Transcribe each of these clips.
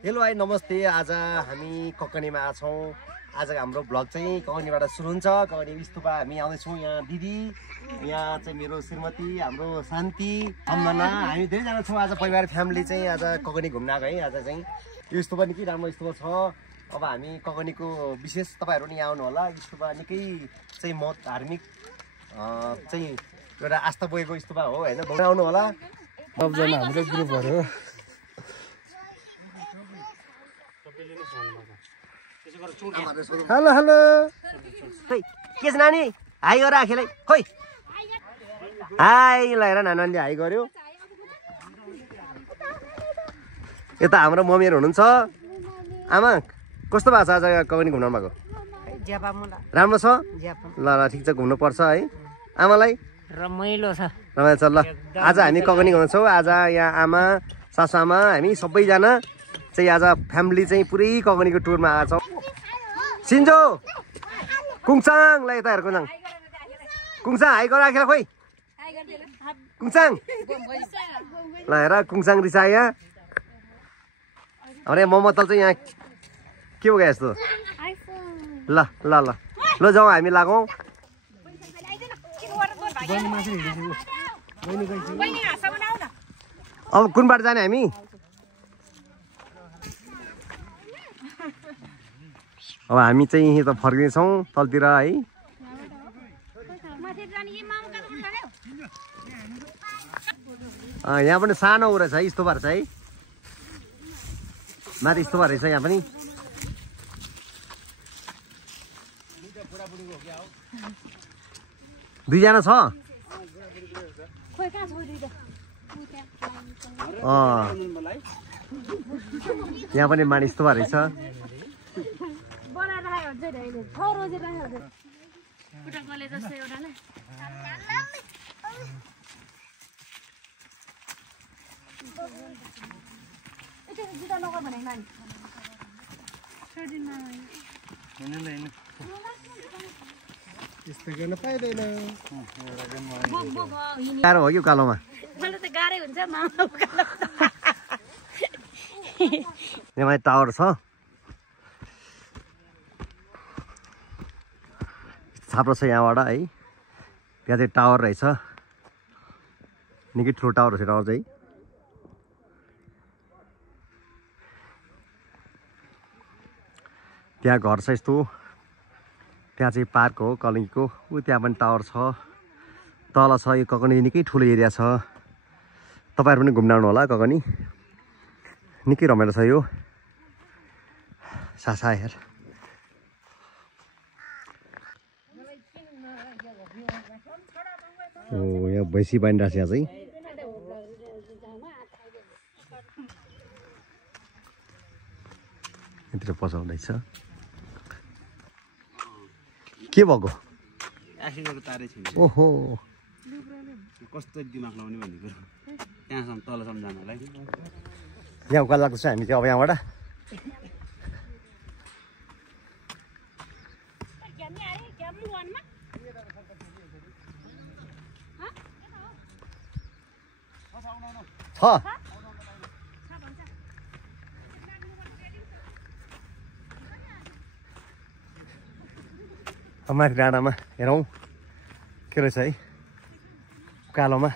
Hello hi नमस्ते। आज हामी ककनीमा छौँ। आज हाम्रो भ्लग चाहिँ ककनीबाट सुरु हुन्छ। ककनी स्तूपा हामी आउँदैछौँ। यहाँ दिदी, यहाँ चाहिँ मेरो श्रीमती, हाम्रो शान्ति, सम्झना, हामी धेरैजना छौँ। आज परिवार फ्यामिली चाहिँ आज ककनी घुम्न आएको है। आज चाहिँ यो स्तूपा निकै राम्रो स्तूपा छ। अब हामी ककनीको विशेष तपाईँहरू नि आउनु होला। स्तूपा निकै चाहिँ धार्मिक चाहिँ एउटा आस्था बोकेको स्तूपा हो होइन, घुम्न आउनु होला। सबजना हाम्रो ग्रुपहरू हेलो हेलो खोइ के छ नानी, हाई गर आखेलाई खोइ। हाई ल हेर नानीले हाई गर्यो। यता हाम्रो मम्मीहरू हुनुहुन्छ। आमा कस्तो भएको छ आज ककनी घुम्न भएको? राम्रो छ। ल ल ठिक छ, घुम्नु पर्छ है। आमालाई रमाइलो छ। रमाइलो छ। ल आज हामी ककनी घुम्छौँ। आज यहाँ आमा, सासुआमा, हामी सबैजना चाहिँ आज फ्यामिली चाहिँ पुरै ककनीको टुरमा आएको छौँ। सिन्जो कुङचाङ ल यता हेर, कुङचाङ कुङचाङ हाई गर आखेर खोइ। कुङचाङ ल हेर, कुङचाङ रिसा यहाँ। अरे ममतल चाहिँ यहाँ के हो गयो यस्तो? ल ल ल ल जाउँ हामी लागौँ। अब कुन बाटो जाने हामी? अब हामी चाहिँ यहीँ त फर्किनेछौँ तलतिर है। यहाँ पनि सानो रहेछ है, यस्तो रहेछ है, माथि यस्तो रहेछ यहाँ पनि। दुईजना छ। यहाँ पनि मानिस यस्तो रहेछ। यस्तो गर्न पाइँदैन। गाह्रो हो कि उकालोमा? मलाई त गाह्रै हुन्छ न। यहाँ टावर छ, छाप्रो छ यहाँबाट है। त्यहाँ चाहिँ टावर रहेछ, निकै ठुलो टावर रहेछ टावर चाहिँ। त्यहाँ घर छ यस्तो, त्यहाँ चाहिँ पार्क हो ककनीको। त्यहाँ पनि टावर छ, तल छ। यो ककनी निकै ठुलो एरिया छ। तपाईँहरू पनि घुम्न आउनु होला ककनी, निकै रमाइलो छ यो। सासा हेर, ओ यहाँ भैँसी बाँधिरहेको छ। यहाँ चाहिँ यतिर पसाउँदैछ। के भएको? एक्सिडेन्टको तारै छैन। ओहो, कस्तो दिमाग लाउने भन्ने कुरो त्यहाँसम्म तलसम्म जानलाई। यहाँ उकालो लाग्छ हामी चाहिँ अब यहाँबाट। छ माथि डाँडामा हेरौँ के रहेछ है उकालोमा।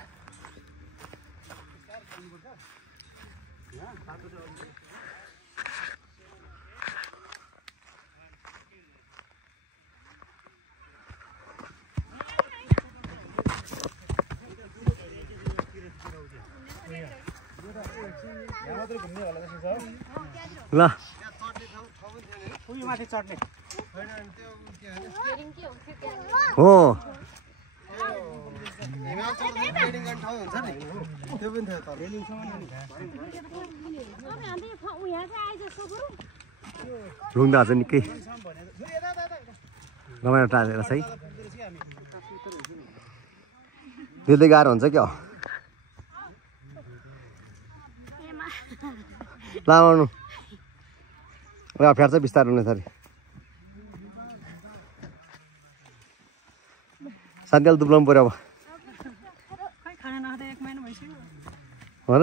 ल हो लुङ्दा चाहिँ निकै रमाइलो टालेर छ है। त्यसले गाह्रो हुन्छ क्या। लाउनु फेर्छ बिस्तारै हुने थरी। शान्तिले दुब्लाउनु पऱ्यो अब। हो र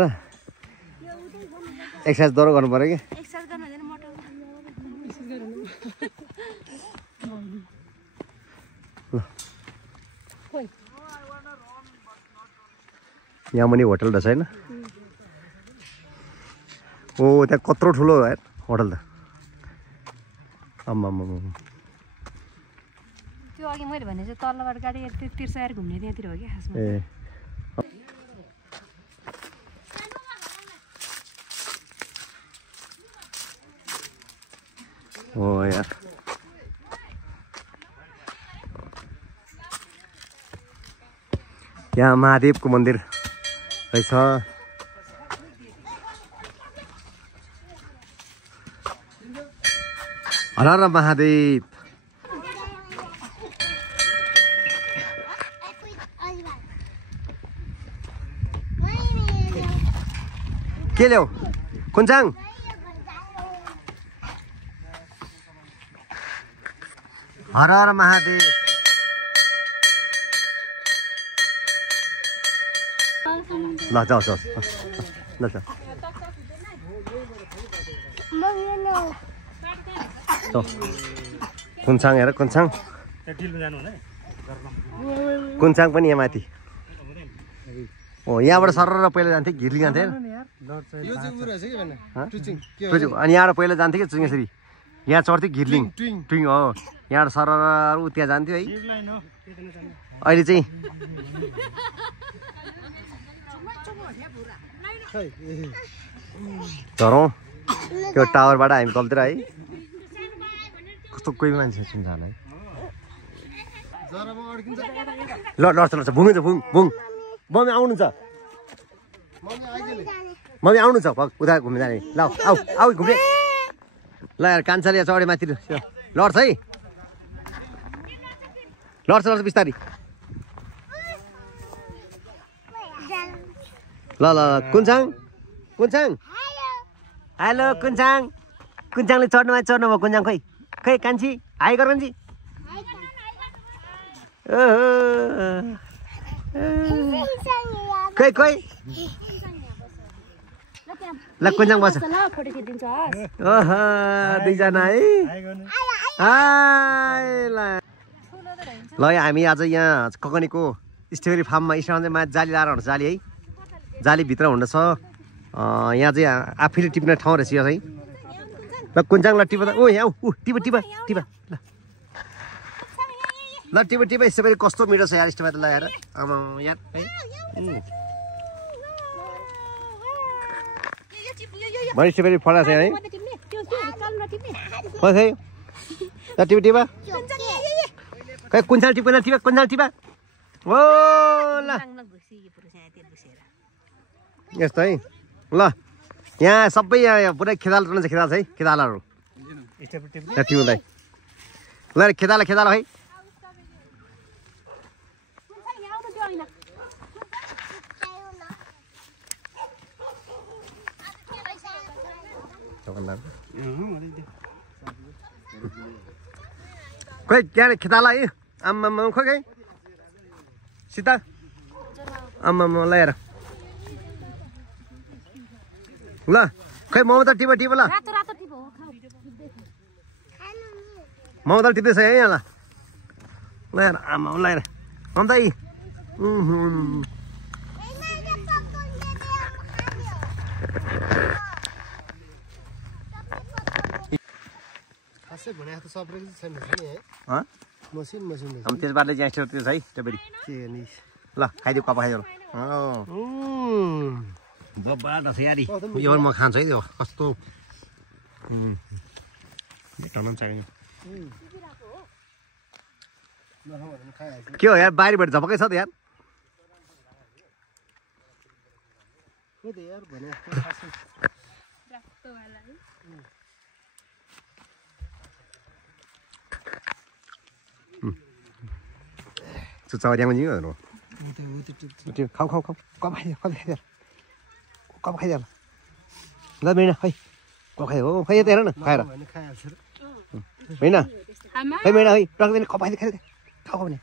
एक्सर्साइज दरो गर्नु पर्यो कि एक्सर्साइज गर्नु हुँदैन मोटाउनु यहाँ पनि होटल रहेछ होइन ओ त्यहाँ कत्रो ठुलो है होटल त आम्मा त्यो अघि मैले भने चाहिँ तल्लोबाट गाडी तिर्साएर घुम्ने त्यहाँतिर हो कि खासमा ए ओ यार यहाँ महादेवको मन्दिर रहेछ हर हर महादेव के ल्याऊ कुन्छाङ हर हर महादेव ल जाओस् जाओस् ल ल कुन्छाङ हेर कुन्छाङ कुन्छाङ पनि यहाँ माथि ओ यहाँबाट सरर पहिला जान्थ्यो घिर्ली जान्थ्यो अनि यहाँबाट पहिला जान्थ्यो कि यसरी यहाँ चढ्थ्यो घिर्लिङ ट्विङ हो यहाँबाट सरर ऊ त्यहाँ जान्थ्यो है अहिले चाहिँ झरौँ त्यो टावरबाट हामी तलतिर है कस्तो कोही मान्छे सुन्छ होला है ल लड्छ लड्छ भुङ भुङ भुङ मम्मी आउनु छ मम्मी आउनु छ उता घुम्नु जाने ल आऊ आऊ घुम्ने ल यार कान्छाले यहाँ चढे माथि लड्छ है लड्छ लड्छ बिस्तारी ल ल कुन्छाङ कुन्छाङ हेलो कुन्छाङ कुन्छाङले चढ्नु भयो कुन्छाङ खोइ खै कान्छी हाई गर कान्छी खै खोइ ल कुन्छाङ बस ओह दुईजना है ल हामी आज यहाँ ककनीको स्ट्रबेरी फार्ममा स्टारमा जाली लाएर हुन्छ जाली है जालीभित्र हुँदछ यहाँ चाहिँ आफैले टिप्ने ठाउँ रहेछ यो चाहिँ ल कुन्छाङ ल टिप ओ यहाँ ऊ टिप टिप टिप ल टिप टिप स्ट्रबेरी कस्तो मिठो छ यार स्ट्रबेरी लगाएर आमा यार है भरे स्ट्रबेरी फला छ है खै ल टिप टिप खै कुन्छाङ टिप कुन्छाङ टिप ओ ल यस्तो है ल यहाँ सबै यहाँ पुरै खेदाल रहेछ खेदाल छ है खेदालहरू टिउलाई ल खेदाल खेदाल है खोइ त्यहाँ खेताला है आम्मा खोइ खै सीता आम्मा लगाएर ल खै ममता टिप टिप ल ममता टिप्दैछ है यहाँ ल लगाएर आमा लगाएर ममता त्यसबाटले चाहिँ त्यो छ है स्ट्रबेरी ल खाइदियो कपा खाइदियो बब्बाट छ यारी यो म खान्छु है त्यो कस्तो के हो यार बाहिरबाट झपकै छ त यार चौरियामा जिउ खाऊ खाऊ खाऊ कप खाइदियो कप खाइदियो ल मिना खै कप खाइदियो हो खै हेर न खाएर होइन खै मिना है टक्दैन कप खाइदियो खाइदियो खाऊ भने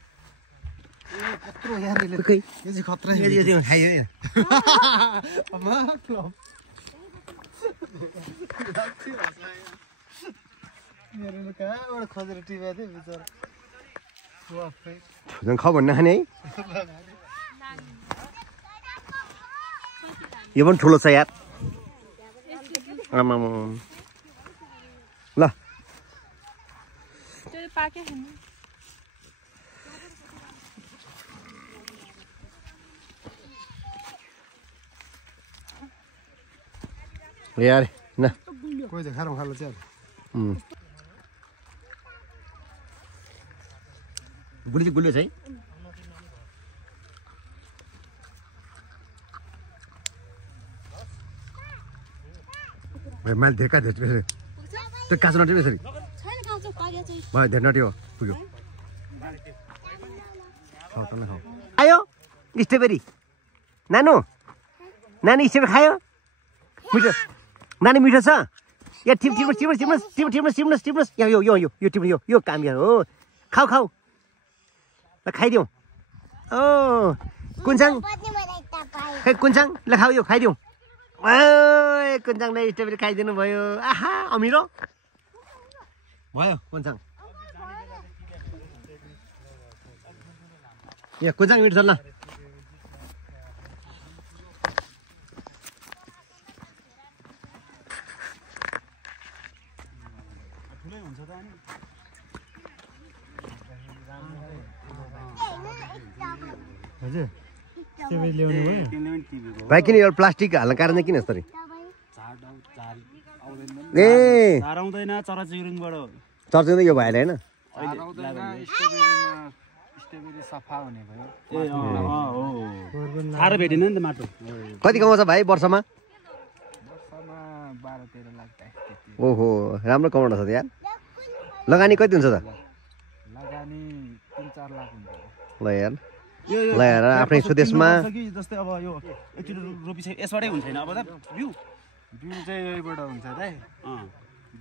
मेरो कहाँबाट खोजेर टिपेको थिएँ बिचरा झन् खाऊ भन्नु खाने है यो पनि ठुलो छ यार आमा ल यार न कोही चाहिँ खानु खानु चाहिँ गुली चाहिँ गुलियो छ है मैले धेका धेरै त्यो काँचो नट्यो यसरी भयो धेरै नट्यो पुग्यो आयो स्ट्रबेरी नानु नानी स्ट्रबेरी खायो मिठो नानी मिठो छ या टिप्नुहोस् यो यो यो यो टिप्नु यो काम यहाँ हो खाऊ खाऊ ल खाइदिउँ ओ कुन्छाङ खै कुन्छाङ ल खाऊ यो खाइदिउँ कुन्छाङले स्ट्रबेरी खाइदिनु भयो आहा अमिरो भयो कुन्छाङ यहाँ कुन्छाङ मिठो छ ल भाइ किन यो प्लास्टिक हाल्न कारण चाहिँ किन यस्तो रे ए आउँदैन चरा चिरुङबाट चर्चिँदै यो भएर होइन साह्रो भेटेन नि त माटो कति कमाउँछ भाइ वर्षमा ओहो राम्रो कमाउनु छ त यार लगानी कति हुन्छ त ल यार ल यार आफ्नै स्वदेशमा जस्तै अब यो एकचोटि रोपिसके यसबाटै हुन्छ अब त बिउ चाहिँ यहीबाट हुन्छ दाइ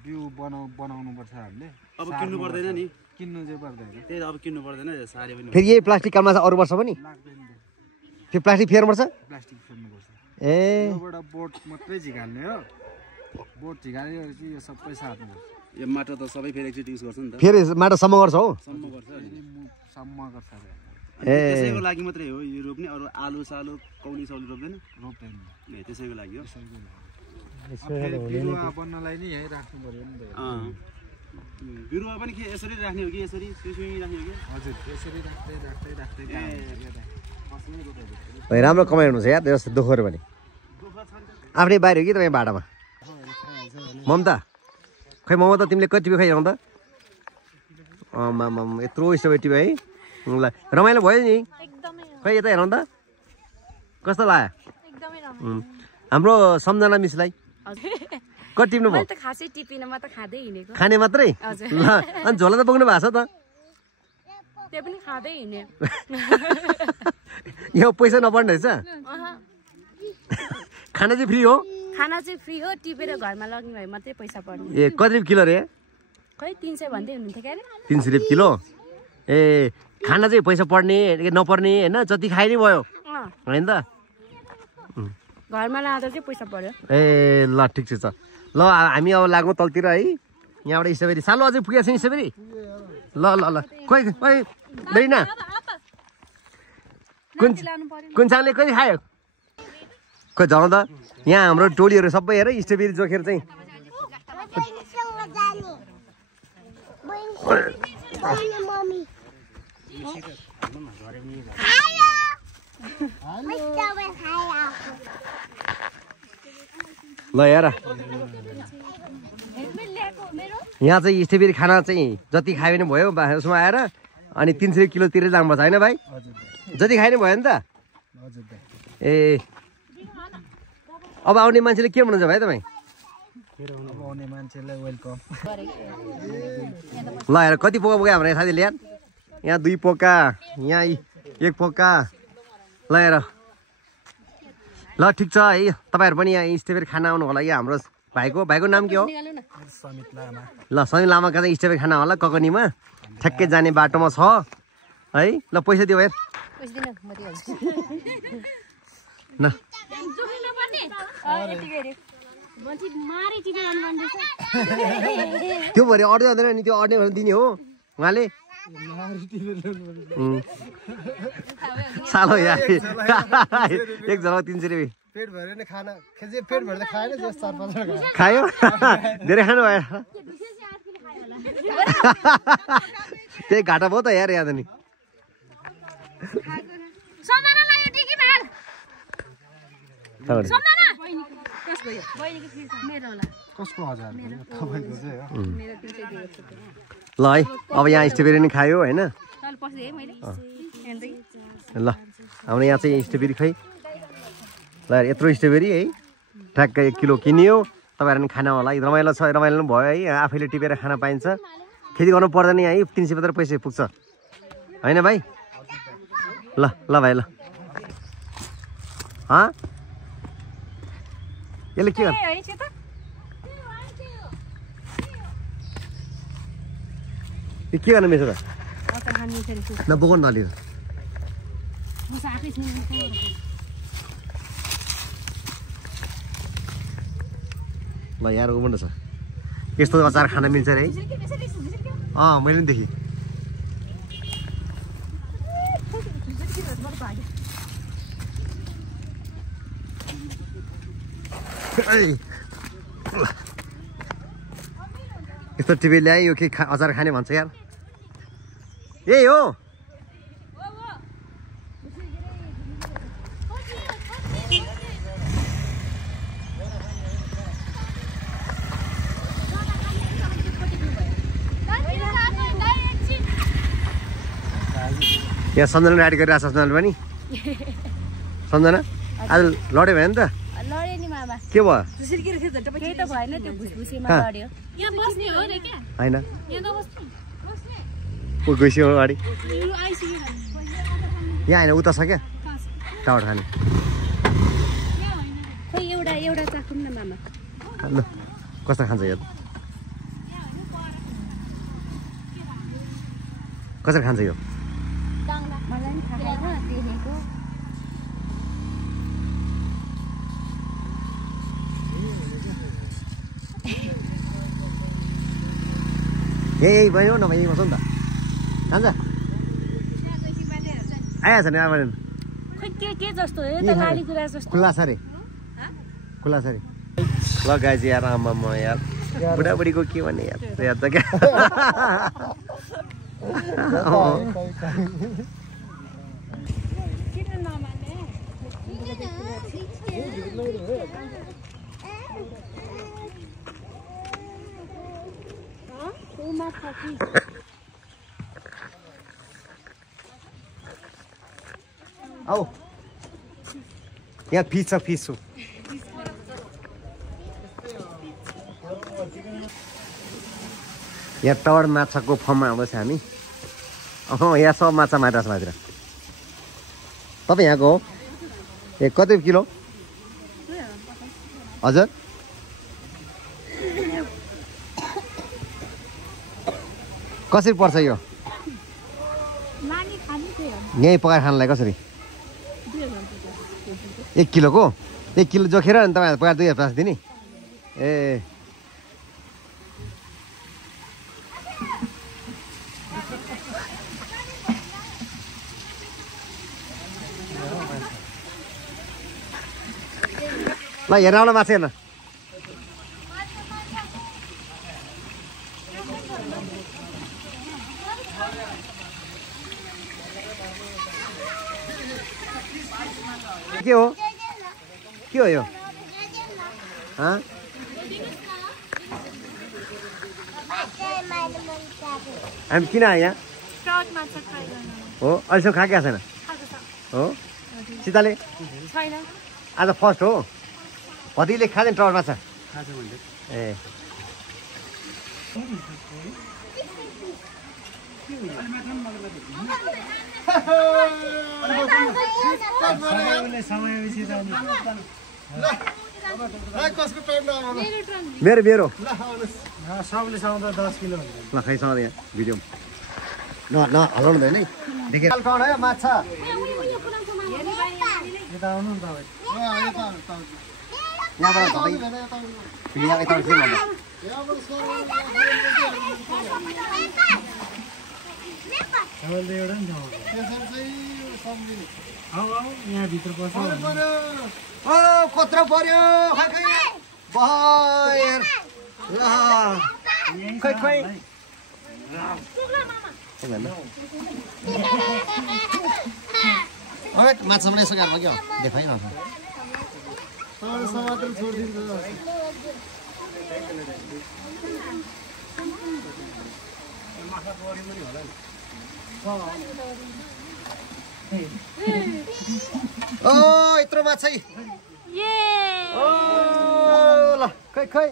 बिउ बनाउनु पर्छ हामीले अब किन्नु पर्दैन नि किन्नु चाहिँ पर्दैन त्यही अब किन्नु पर्दैन सारे पनि फेरि यही प्लास्टिक काममा चाहिँ अरू वर्ष पनि फेरि प्लास्टिक फेर्नुपर्छ प्लास्टिक फेर्नुपर्छ ए योबाट बोट मात्रै झिकाल्ने हो बोट झिकालेपछि यो सबै सार्नु यो माटो त सबै फेरि एकचोटि युज गर्छ नि त फेरि माटो सम्म गर्छ हो सम्म गर्छ सम्म गर्छ त्यसैको लागि मात्रै हो यो रोप्ने अरू आलु सालु कौली सौली रोप्दैन रोप्दैन ए त्यसैको लागि हो बिरुवा बन्नलाई नि यहीँ राख्नु पर्यो नि त बिरुवा पनि के यसरी राख्ने हो कि यसरी सुइसुई राख्ने हो कि हजुर यसरी राख्दै राम्रो कमाइनु छ यार जस्तो दुःखहरू भने आफ्नै बारी हो कि तपाईँ बाटामा ममता खै ममता तिमीले कति टिप्यो खाइरहँ त आमाम यत्रो स्ट्रबेरी टिप्यो है ल रमाइलो भयो नि खै यता हेरौँ त कस्तो लाग्यो हाम्रो सम्झना मिसलाई कति टिप्नु भयो खाने मात्रै ल अनि झोला त बोक्नु भएको छ त यो पैसा नपर्ने रहेछ खाना चाहिँ फ्री हो खाना चाहिँ फ्री हो टिपेर घरमा लग्ने भए मात्रै पैसा पर्ने ए कति किलो रे खै 300 भन्दै हुनुहुन्थ्यो क्या 300 रुपियाँ किलो ए खाना चाहिँ पैसा पर्ने नपर्ने होइन जति खाइ नै भयो होइन त घरमा लाँदा चाहिँ पैसा पर्यो ए ल ठिक छ ल हामी अब लागौँ तलतिर है यहाँबाट स्ट्रबेरी सालो अझै पुगेको छ स्ट्रबेरी ल ल ल खोइ खोइ दैना कुन्छाङले कति खायो खोइ जाउँ त यहाँ हाम्रो टोलीहरू सबै हेर स्ट्रबेरी जोखेर चाहिँ ल हेर यहाँ चाहिँ स्ट्रबेरी खाना चाहिँ जति खायो भने भयो उसमा आएर अनि 300 किलो तिरेर जानुपर्छ होइन भाइ जति खायो नि भयो नि त ए अब आउने मान्छेले के भन्नुहुन्छ भाइ तपाईँ ल हेर कति पोका पुग्यो हाम्रो साथीले यार यहाँ 2 पोका यहाँ 1 पोका ल हेर ल ठिक छ है तपाईँहरू पनि यहाँ स्ट्रबेरी खाना आउनु होला यहाँ हाम्रो भाइको नाम के हो समित लामा ल समित लामाका चाहिँ स्ट्रबेरी खाना होला ककनीमा ठ्याक्कै जाने बाटोमा छ है ल पैसा दियो यार न त्यो भरे अड्दै जाँदैन नि त्यो अड्ने भनेर दिने हो उहाँले सालो यार 1 जनाको 300 रुपियाँ पेट भरेर नै खाना खेजे पेट भरेर खाएन जस 4-5 जना खायो धेरै खानु भयो त्यही घाटा भयो त यार याद नि कसको 1000 तपाईको चाहिँ हो ल है अब यहाँ स्ट्रबेरी नि खायो हैन ल हाम्रो यहाँ चाहिँ स्ट्रबेरी खै ल यत्रो स्ट्रबेरी है ठ्याक्क 1 किलो किनियो तपाईहरु नि खाना होला रमाइलो छ रमाइलो पनि भयो है आफैले टिपेर खान पाइन्छ खेती गर्नु पर्दैन है 375 पैसा पुग्छ हैन भाइ ल ल भाइ ल हा यसले के गर्छ के गर्नु मिल्छ त न बोकन नलिएर ल यार उमन्ड छ यस्तो अचार खान मिल्छ रे है मैले पनि देखेँ यस्तो टिभी ल्यायो के अचार खाने भन्छ यार यही हो यहाँ सम्झना राइड गरिरहेको छ सम्झना पनि सम्झना आज लड्यो भयो नि त के भयो होइन गइसक्यो अगाडि यहाँ होइन उता छ क्या टावर खाने ल कस्तो खान्छ यो कसरी खान्छ यो यही भयो न भाइ बस्नु नि त खान्छ आइहाल्छ नि अब खुल्ला छ अरे खुल्ला छ अरे ल गाइज यार आमा यार बुढाबुढीको के भन्ने यार याद छ क्या आऊ यहाँ फिस छ फिस छु यहाँ टावर माछाको फर्ममा आउँदैछ हामी यहाँ सब माछा मारिरहेको छ माथिर तपाईँ यहाँको हो ए कति किलो हजुर कसरी पर्छ यो यहीँ पकाएर खानलाई कसरी 1 किलोको 1 किलो जोखेर अनि तपाईँहरू पकाएर 2050 दिने ए ल हेर्न आउन माछा हेर्न के हो यो हामी किन आयो यहाँ हो अहिलेसम्म खाएकै छैन हो सीताले आज फर्स्ट हो कतिले खाँदैन ट्राउट माछा ए मेरो मेरो सबले साउँदा 10 किलो ल खै साउँदा यहाँ भिडियो न हल्लाउनु हुँदैन है देखेर माछा यता आउनु नि तपाईँ यहाँबाट तपाईँ यहाँ यता के भन्नु यहाँभित्र पस्छ ओ कत्रो पर्यो भयर खै खै माछा पनि यसो गाह्रो क्या देखाइ न समातेर छोडिदिन्छ ओ यत्रो माछा ओ ल खै खै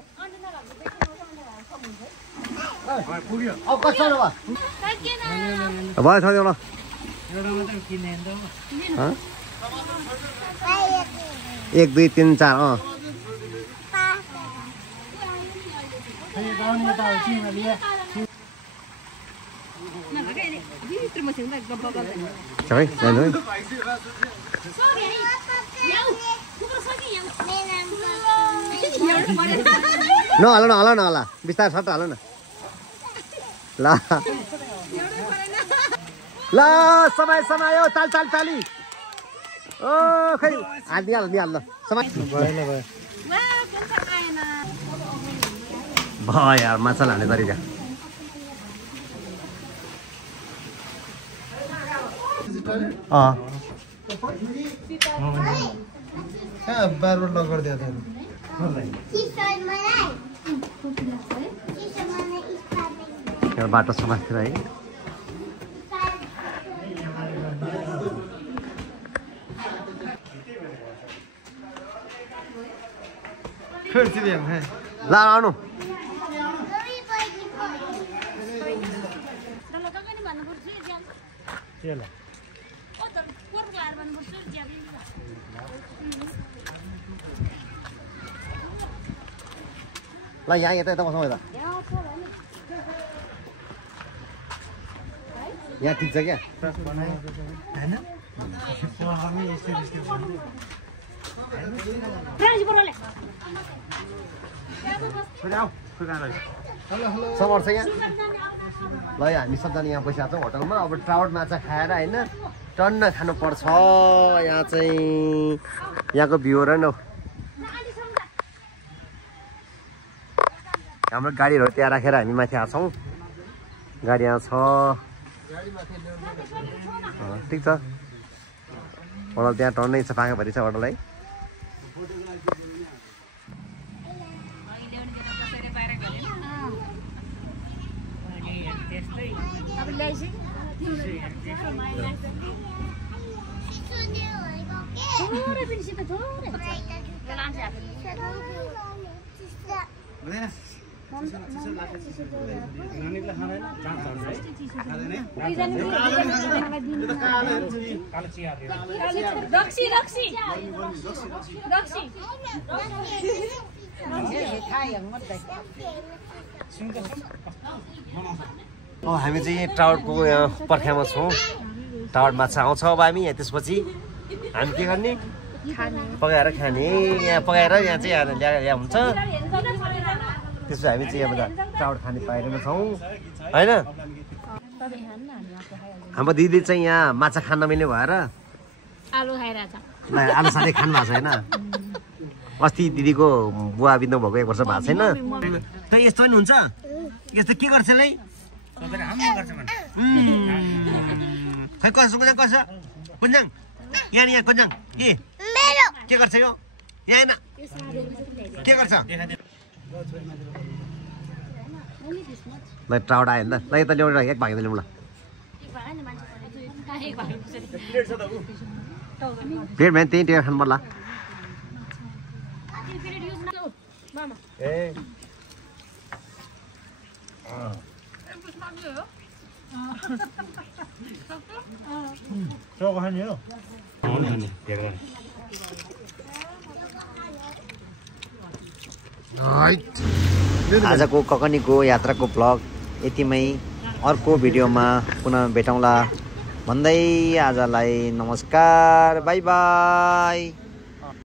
अब कस्तो भयो भयो छ ल एक दुई तिन चार नहाल नहाल नहाला बिस्तार सट्ट हाल न ल ल समय समय ताल ताल ताली ओ खै हाल ल समय भयो यार माछा लाने तरिका बारबाट नगरिदियो बाटो समाजतिर है ल आउनु ल यहाँ यता यता बसौँ यता यहाँ ठिक छ क्या समर छ यहाँ ल हामी सबजना यहाँ बसिरहेको छौँ होटलमा अब ट्राउट माछा खाएर होइन टन्न खानुपर्छ यहाँ चाहिँ यहाँको भ्यू र न हाम्रो गाडीहरू त्यहाँ राखेर हामी माथि आएको छौँ गाडी यहाँ छ ठिक छ होटल त्यहाँ टन्नै छ पाखाभरि छ होटल है हामी चाहिँ ट्राउटको यहाँ पर्खामा छौँ ट्राउट माछा आउँछ अब हामी यहाँ त्यसपछि हामी के गर्ने पकाएर खाने यहाँ पकाएर यहाँ चाहिँ यहाँ हुन्छ त्यसपछि हामी चाहिँ यहाँबाट ट्राउट खाने पाइरहेको छौँ होइन हाम्रो दिदी चाहिँ यहाँ माछा खान नमिल्ने भएर आलु साथै खानु भएको छैन अस्ति दिदीको बुवा बित्नु भएको 1 वर्ष भएको छैन खै यस्तो पनि हुन्छ यस्तो के गर्छ है खै कसो कसो कुन्जाङ यहाँ कुन्जाङ के गर्छ यो यहाँ के गर्छ ल ट्राउट आयो नि त ल यता ल्याउनु एक भाग ल्याउँ ल प्लेट भयो त्यही टेर खानु पर्ला आजको ककनीको यात्राको ब्लग यतिमै अर्को भिडियोमा पुनः भेटौँला भन्दै आजलाई नमस्कार बाई बाई।